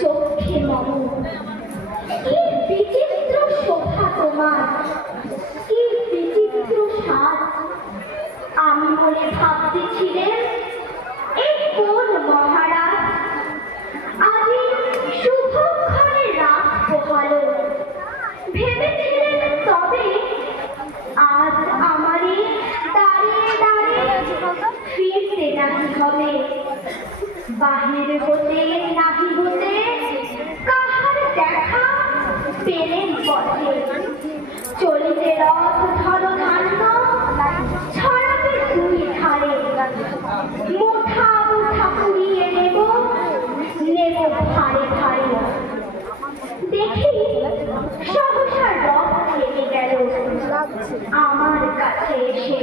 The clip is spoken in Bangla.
চোখে মম কি বিচিত্র শোভা তোমার, কি বিচিত্র স্বাদ। আমি মনে ভাবতেছিলেন এই কোন মহারাজ আজি শুভক্ষণে রাত পোহালো। ভেবেছিলেন তবে আজ আমারই দাঁড়িয়ে দাঁড়িয়ে ফিরতে নাকি হবে। বাহিরে হতে নাহি হতে কাহার দেখা পেলেন পথে। চলিতে রথ ধর ধান্য ছড়াতে দুই ধারে। মুঠা মুঠা কুড়িয়ে নেব নেব ভারে ভারে। দেখি সহসা রথ থেমে গেল আমার কাছে এসে।